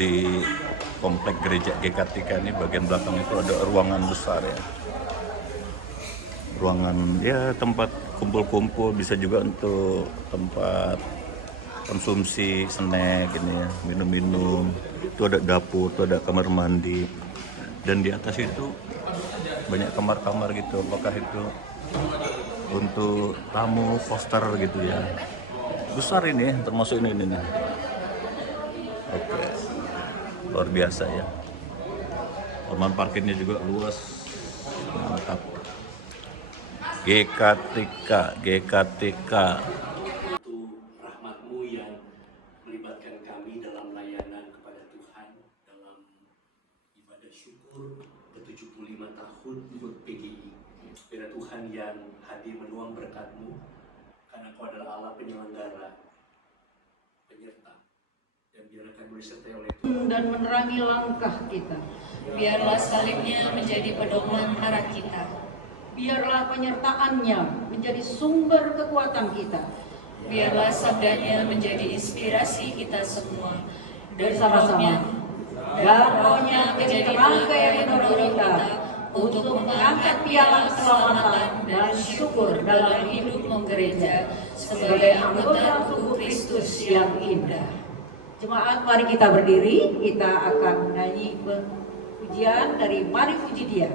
di komplek gereja GKTK ini bagian belakang itu ada ruangan besar ya. Ruangan ya tempat kumpul-kumpul, bisa juga untuk tempat konsumsi snack ini ya, minum-minum. Itu ada dapur, itu ada kamar mandi. Dan di atas itu banyak kamar-kamar gitu. Apakah itu untuk tamu, poster gitu ya. Besar ini, termasuk ini nih. Oke. Luar biasa ya. Taman parkirnya juga luas. Mantap. GKTK. Itu rahmat-Mu yang melibatkan kami dalam layanan kepada Tuhan dalam ibadah syukur ke-75 tahun untuk PGI. Biar Tuhan yang hadir menuang berkat-Mu, karena Kau adalah Allah penyelenggara, penyerta, dan biarkan disertai oleh Tuhan dan menerangi langkah kita. Biarlah salibnya menjadi pedoman arah kita. Biarlah penyertaannya menjadi sumber kekuatan kita. Biarlah sabdanya menjadi inspirasi kita semua. Dan Bersama-sama. Dan rohnya menjadi tenaga yang mendorong kita untuk mengangkat piala keselamatan dan syukur dalam hidup gereja sebagai anggota tubuh Kristus yang indah. Jemaat, mari kita berdiri, kita akan menyanyi pujian dari Mari Puji Dia.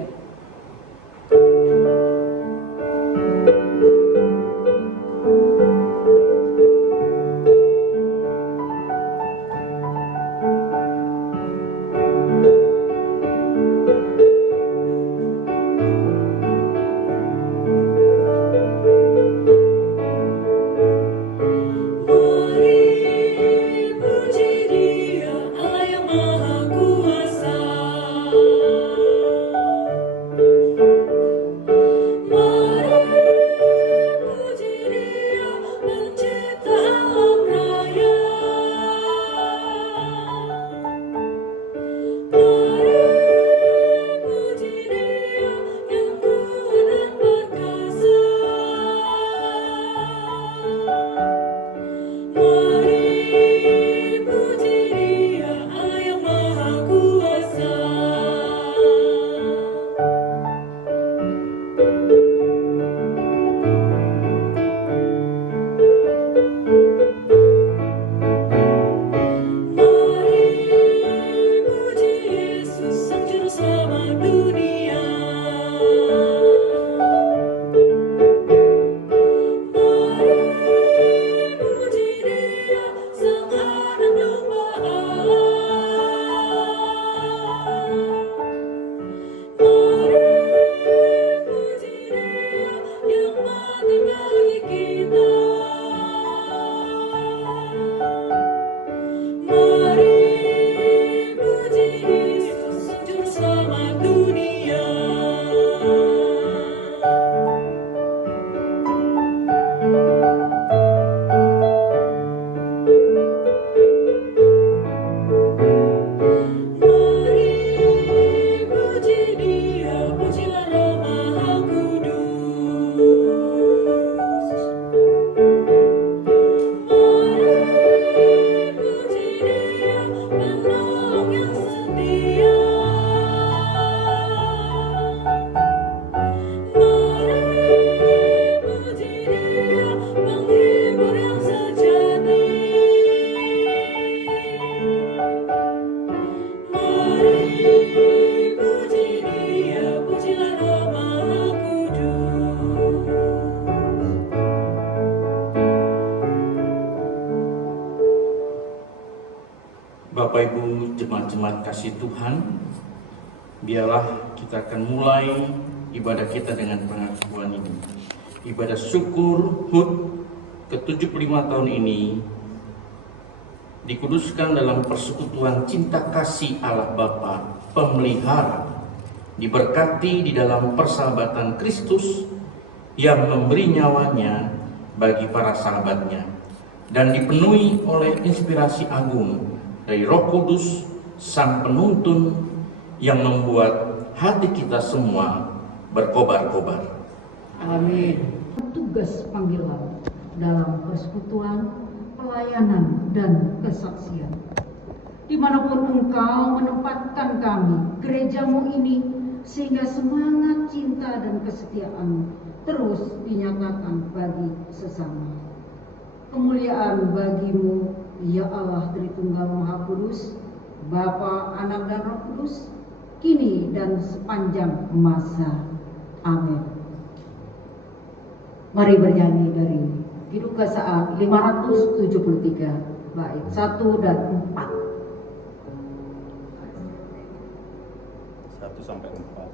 Bapak Ibu jemaat-jemaat kasih Tuhan, biarlah kita akan mulai ibadah kita dengan pengakuan ini. Ibadah syukur HUT ke-75 tahun ini dikuduskan dalam persekutuan cinta kasih Allah Bapa Pemelihara, diberkati di dalam persahabatan Kristus yang memberi nyawanya bagi para sahabatnya, dan dipenuhi oleh inspirasi agung dari Roh Kudus, Sang Penuntun, yang membuat hati kita semua berkobar-kobar. Amin. Tugas panggilan dalam persekutuan, pelayanan, dan kesaksian. dimanapun Engkau menempatkan kami, gerejamu ini, sehingga semangat cinta dan kesetiaan terus dinyatakan bagi sesama. Kemuliaan bagimu, ya Allah Tritunggal Maha Kudus, Bapa, Anak, dan Roh Kudus, kini dan sepanjang masa. Amin. Mari bernyanyi dari Kidung Kesaat 573, bait 1 dan 4. 1 sampai 4.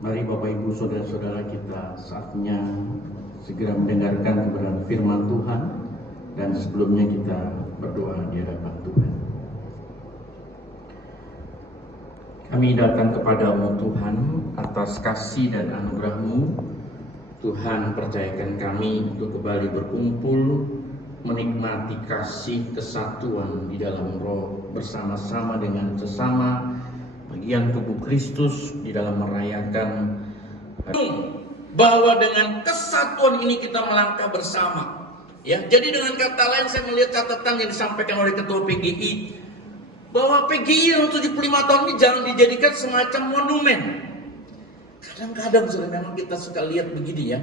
Mari Bapak Ibu Saudara-saudara kita saatnya segera mendengarkan kebenaran firman Tuhan, dan sebelumnya kita berdoa di hadapan Tuhan. Kami datang kepadamu Tuhan atas kasih dan anugerah-Mu. Tuhan, percayakan kami untuk kembali berkumpul menikmati kasih kesatuan di dalam roh bersama-sama dengan sesama bagian tubuh Kristus di dalam merayakan bahwa dengan kesatuan ini kita melangkah bersama. Ya, jadi dengan kata lain saya melihat catatan yang disampaikan oleh Ketua PGI bahwa PGI yang 75 tahun ini jangan dijadikan semacam monumen. Kadang-kadang memang kita suka lihat begini ya.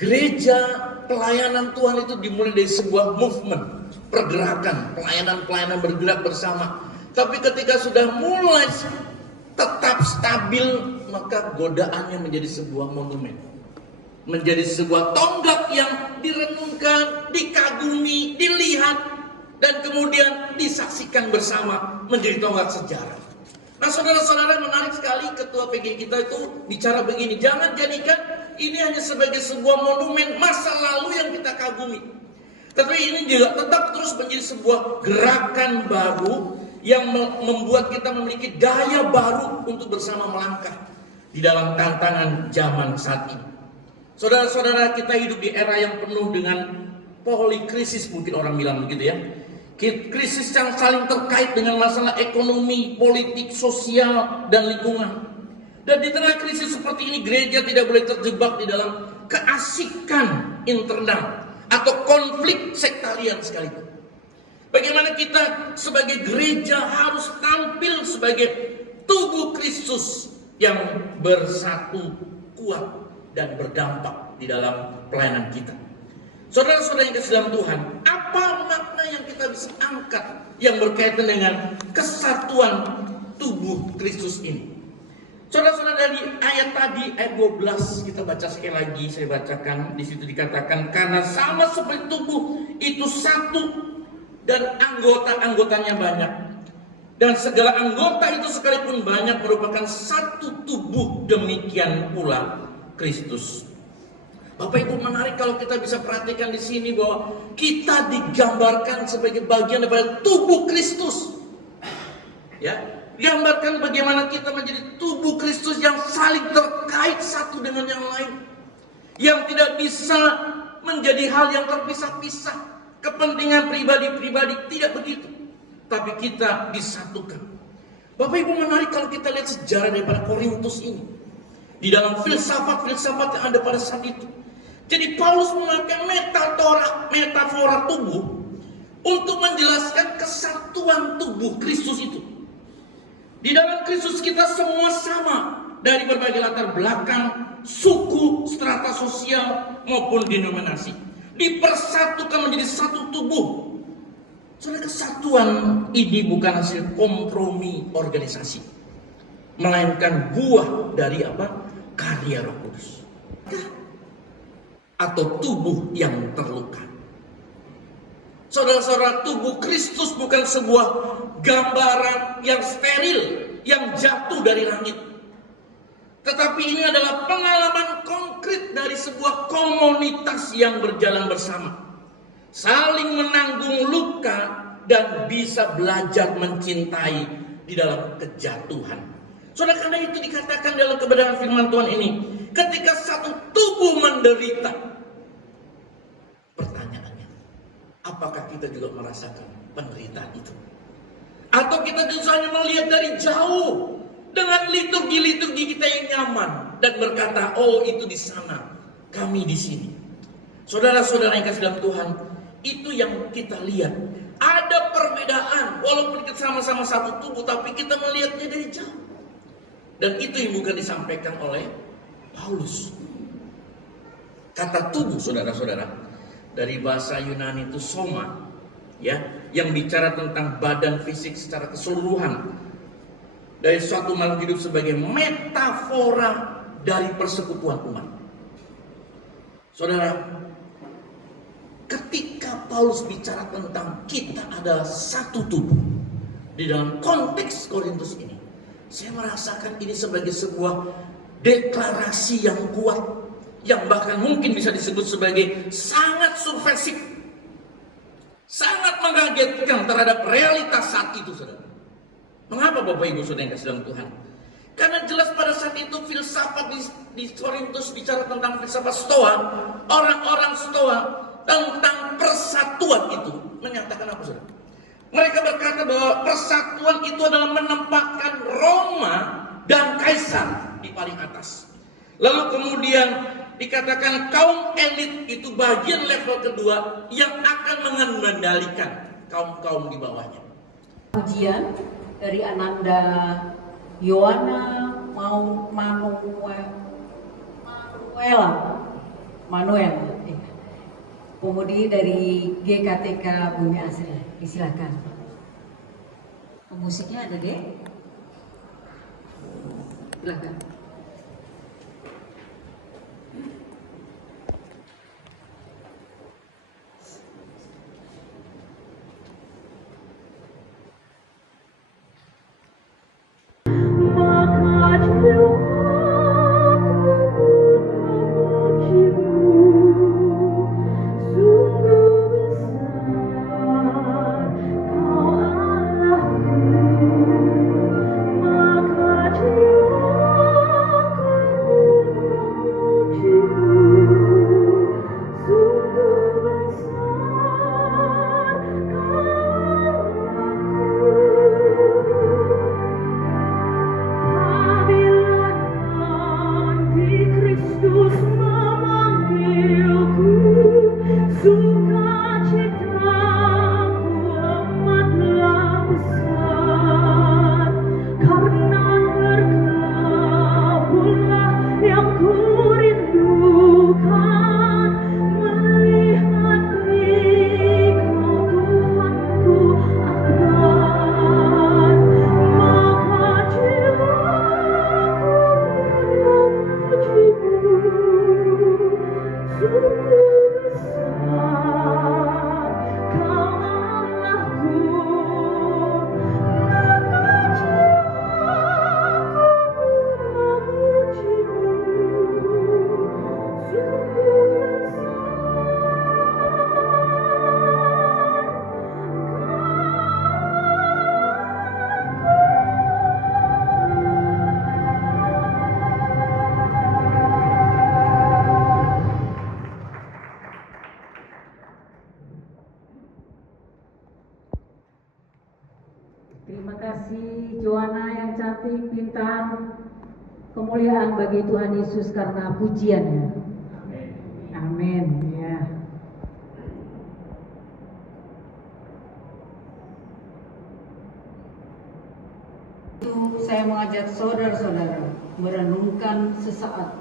Gereja pelayanan Tuhan itu dimulai dari sebuah movement, pergerakan, pelayanan bergerak bersama. Tapi ketika sudah mulai tetap stabil, maka godaannya menjadi sebuah monumen. Menjadi sebuah tonggak yang direnungkan, dikagumi, dilihat, dan kemudian disaksikan bersama menjadi tonggak sejarah. Nah saudara-saudara, menarik sekali Ketua PGI kita itu bicara begini, jangan jadikan ini hanya sebagai sebuah monumen masa lalu yang kita kagumi. Tapi ini juga tetap terus menjadi sebuah gerakan baru yang membuat kita memiliki daya baru untuk bersama melangkah di dalam tantangan zaman saat ini. Saudara-saudara, kita hidup di era yang penuh dengan polikrisis, mungkin orang bilang begitu ya. Krisis yang saling terkait dengan masalah ekonomi, politik, sosial, dan lingkungan. Dan di tengah krisis seperti ini, gereja tidak boleh terjebak di dalam keasikan internal atau konflik sektarian sekalipun. Bagaimana kita sebagai gereja harus tampil sebagai tubuh Kristus yang bersatu, kuat, dan berdampak di dalam pelayanan kita. Saudara-saudara yang kasih dalam Tuhan, apa makna yang kita bisa angkat yang berkaitan dengan kesatuan tubuh Kristus ini? Saudara-saudara, dari ayat tadi, ayat 12, kita baca sekali lagi, saya bacakan. Di situ dikatakan, karena sama seperti tubuh itu satu dan anggota-anggotanya banyak. Dan segala anggota itu sekalipun banyak merupakan satu tubuh, demikian pula Kristus. Bapak Ibu, menarik kalau kita bisa perhatikan di sini bahwa kita digambarkan sebagai bagian daripada tubuh Kristus. Ya, gambarkan bagaimana kita menjadi tubuh Kristus yang saling terkait satu dengan yang lain, yang tidak bisa menjadi hal yang terpisah-pisah, kepentingan pribadi-pribadi, tidak begitu, tapi kita disatukan. Bapak Ibu, menarik kalau kita lihat sejarah daripada Korintus ini, di dalam filsafat-filsafat yang ada pada saat itu. Jadi Paulus memakai metafora tubuh untuk menjelaskan kesatuan tubuh Kristus itu. Di dalam Kristus kita semua sama, dari berbagai latar belakang, suku, strata sosial maupun denominasi, dipersatukan menjadi satu tubuh. Soalnya kesatuan ini bukan hasil kompromi organisasi, melainkan buah dari apa? Karya Roh Kudus. Atau tubuh yang terluka. Saudara-saudara, tubuh Kristus bukan sebuah gambaran yang steril, yang jatuh dari langit. Tetapi ini adalah pengalaman konkret dari sebuah komunitas yang berjalan bersama, saling menanggung luka dan bisa belajar mencintai di dalam kejatuhan. Saudara, karena itu dikatakan dalam kebenaran firman Tuhan ini, ketika satu tubuh menderita, pertanyaannya, apakah kita juga merasakan penderitaan itu? Atau kita justru hanya melihat dari jauh dengan liturgi-liturgi kita yang nyaman dan berkata, oh itu di sana, kami di sini. Saudara-saudara yang kasih dalam Tuhan, itu yang kita lihat. Ada perbedaan, walaupun kita sama-sama satu tubuh, tapi kita melihatnya dari jauh. Dan itu yang bukan disampaikan oleh Paulus. Kata tubuh, saudara-saudara, dari bahasa Yunani itu soma, ya, yang bicara tentang badan fisik secara keseluruhan. Dari suatu makhluk hidup sebagai metafora dari persekutuan umat. Saudara, ketika Paulus bicara tentang kita adalah satu tubuh di dalam konteks Korintus ini, saya merasakan ini sebagai sebuah deklarasi yang kuat, yang bahkan mungkin bisa disebut sebagai sangat subversif, sangat mengagetkan terhadap realitas saat itu, saudara. Mengapa Bapak Ibu Saudara yang kasih dalam Tuhan? Karena jelas pada saat itu filsafat di Korintus bicara tentang filsafat Stoa, orang-orang Stoa tentang persatuan itu menyatakan apa, saudara? Mereka berkata bahwa persatuan itu adalah menempatkan Roma dan Kaisar di paling atas. Lalu kemudian dikatakan kaum elit itu bagian level kedua yang akan mengendalikan kaum-kaum di bawahnya. Pujian dari Ananda Yohana Manuel, pemudi dari GKTK Bumi Asri. Disilakan. Musiknya ada, Dek? Silakan. Kau Kemuliaan bagi Tuhan Yesus karena pujiannya. Amin. Ya. Saya mengajak saudara-saudara merenungkan sesaat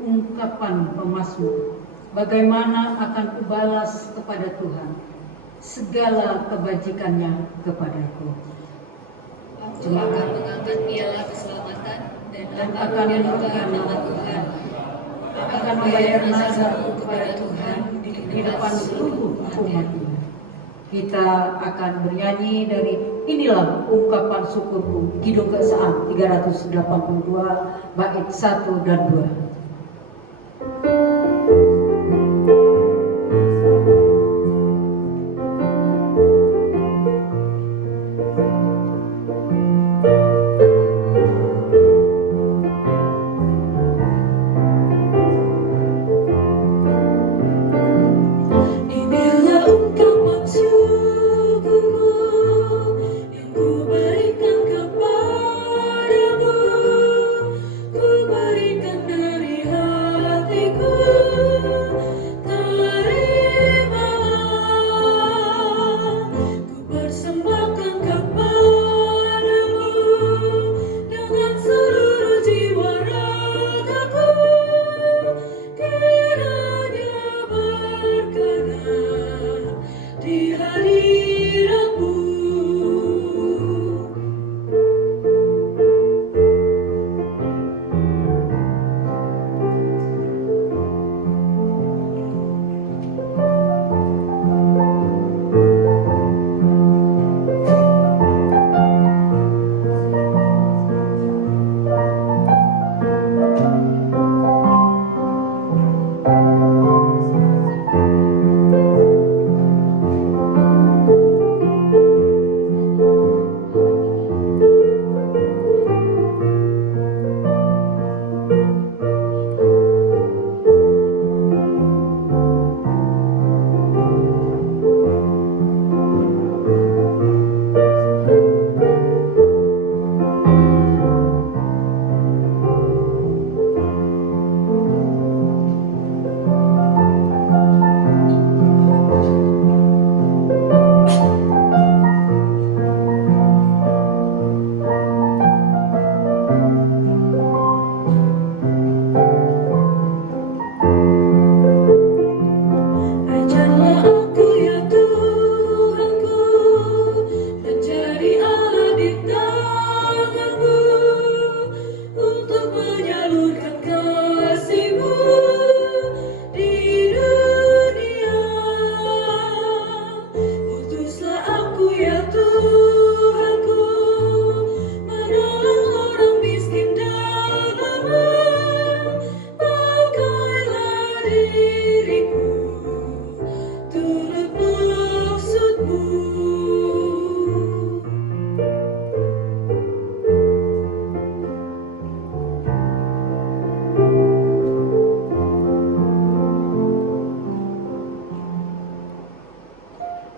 ungkapan pemazmur. Bagaimana akan kubalas kepada Tuhan segala kebajikannya kepadaku. Aku akan mengangkat piala keselamatan dan akan menyembah nama Tuhan. Akan membayar nazarku kepada Tuhan di depan seluruh umatnya. Kita akan bernyanyi dari inilah ungkapan syukurku, Kidung Keesaan 382 bait 1 dan 2.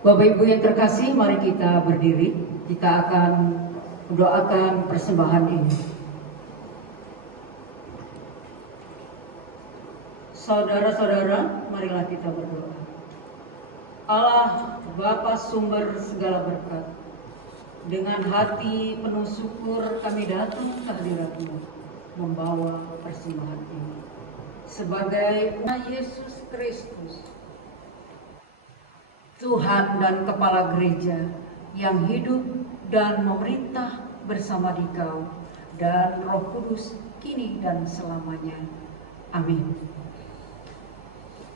Bapak Ibu yang terkasih, mari kita berdiri. Kita akan mendoakan persembahan ini. Saudara-saudara, marilah kita berdoa. Allah, Bapa sumber segala berkat, dengan hati penuh syukur kami datang ke hadirat-Mu membawa persembahan ini. Sebagai umat Yesus Kristus, Tuhan dan Kepala Gereja yang hidup dan memerintah bersama Dikau dan Roh Kudus kini dan selamanya. Amin.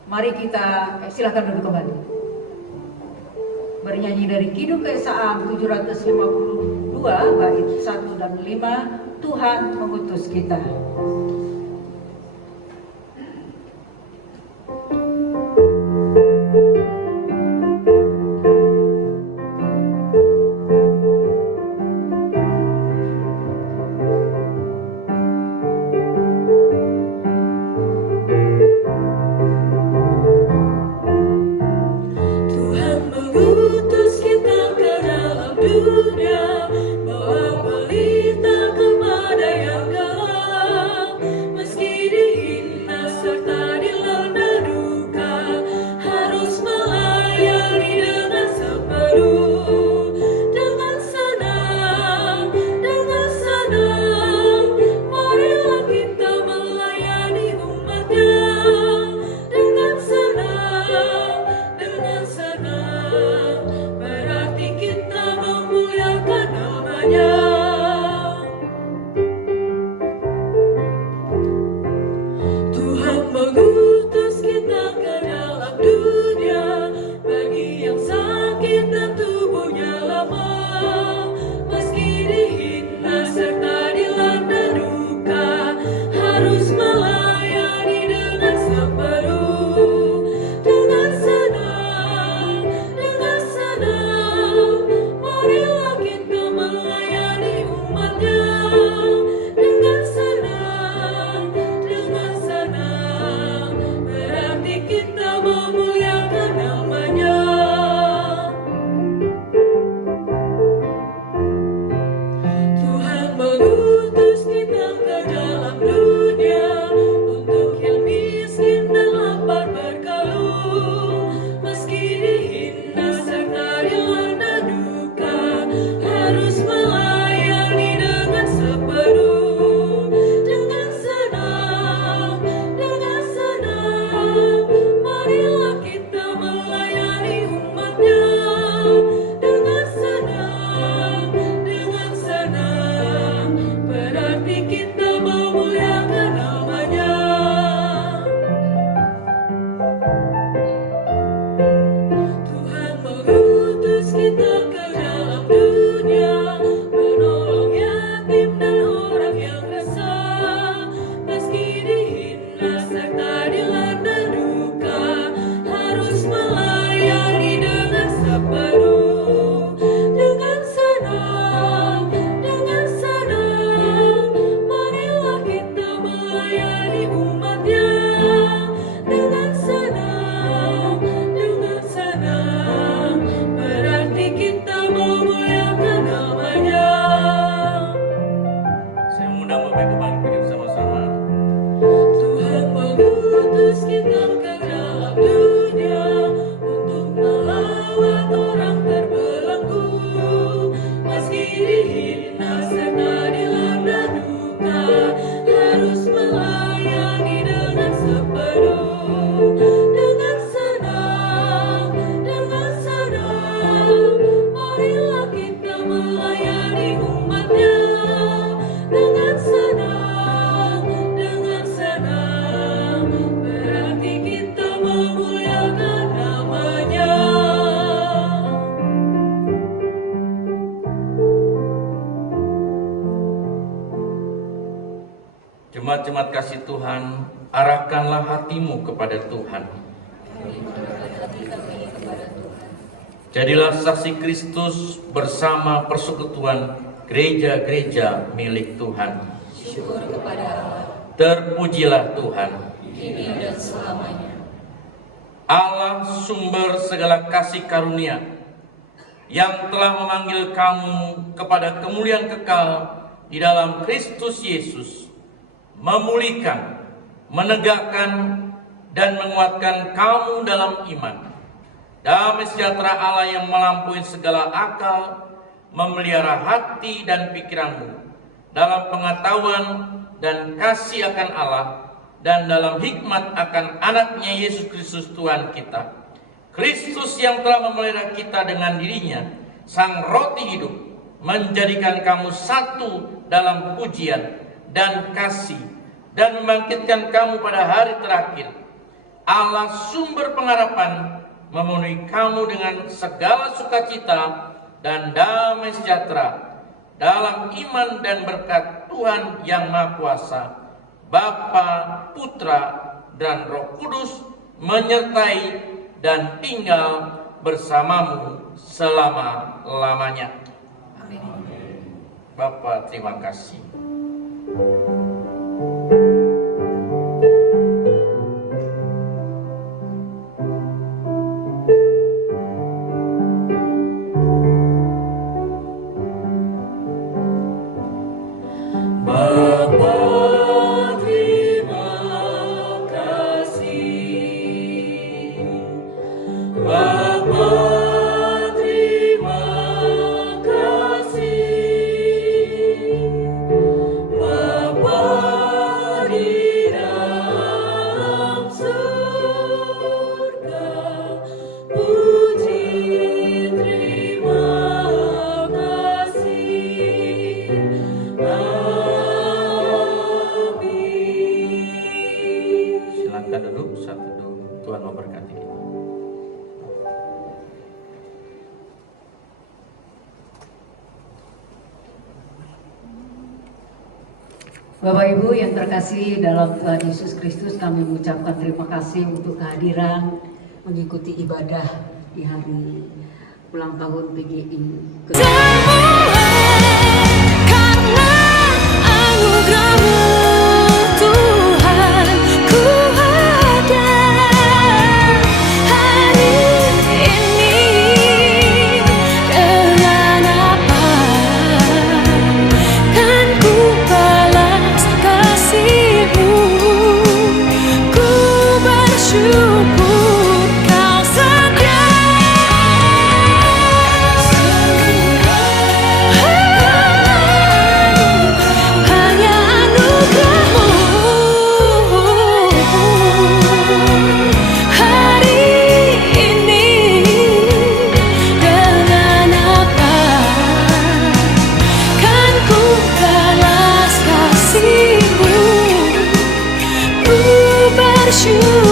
Mari kita silakan duduk kembali. Bernyanyi dari Kidung Keesaan 752 bait 1 dan 5, Tuhan mengutus kita. Dunia, bawa pelita kepada yang dalam. memuliakan nama-Nya. Tuhan mengutus kita ke dalam dunia untuk yang miskin dan lapar berkeluh, meski dihina serta dilanda duka, harus melayani dengan sepenuh. Dengan senang, marilah kita melayani umat-Nya. Dengan senang, berarti kita memuliakan nama-Nya. Tuhan mengutus kita ke dalam dunia, menolong yatim dan orang yang resah, meski dihina serta dilanda duka, harus melayani dengan sepenuh. Dengan senang, marilah kita melayani umat-Nya. Dengan senang, berarti kita memuliakan nama-Nya. Saya mengundang Bapak Ibu bangkit bersama-sama. Tuhan mengutus kita ke dalam dunia untuk melawat orang terbelenggu, meski dihina serta dilanda duka, harus melayani dengan sepenuh. Dengan senang, marilah kita melayani umat-Nya. Dengan senang, berarti kita memuliakan nama-Nya. Jemaat-jemaat kasih Tuhan, arahkanlah hatimu kepada Tuhan. Jadilah saksi Kristus bersama persekutuan gereja-gereja milik Tuhan. Syukur kepada Allah, Terpujilah Tuhan. kini dan selamanya. Allah sumber segala kasih karunia, yang telah memanggil kamu kepada kemuliaan kekal di dalam Kristus Yesus, memulihkan, menegakkan, dan menguatkan kamu dalam iman. Damai sejahtera Allah yang melampaui segala akal memelihara hati dan pikiranmu dalam pengetahuan dan kasih akan Allah dan dalam hikmat akan anaknya Yesus Kristus Tuhan kita. Kristus yang telah memelihara kita dengan dirinya, sang roti hidup, menjadikan kamu satu dalam pujian dan kasih dan membangkitkan kamu pada hari terakhir. Allah sumber pengharapan memenuhi kamu dengan segala sukacita dan damai sejahtera dalam iman dan berkat Tuhan yang Maha Kuasa, Bapa, Putra, dan Roh Kudus menyertai dan tinggal bersamamu selama-lamanya. Amin. Bapa, terima kasih. Silakan duduk, satu duduk. Tuhan memberkati kita. Bapak Ibu yang terkasih dalam Tuhan Yesus Kristus, kami mengucapkan terima kasih untuk kehadiran mengikuti ibadah di hari ulang tahun PGI. Karena anugerah-Mu Tuhan, ku ada bersyukur kau sedia. Hanya anugerah-Mu hari ini. Dengan apa kan ku balas kasih-Mu? Ku bersyukur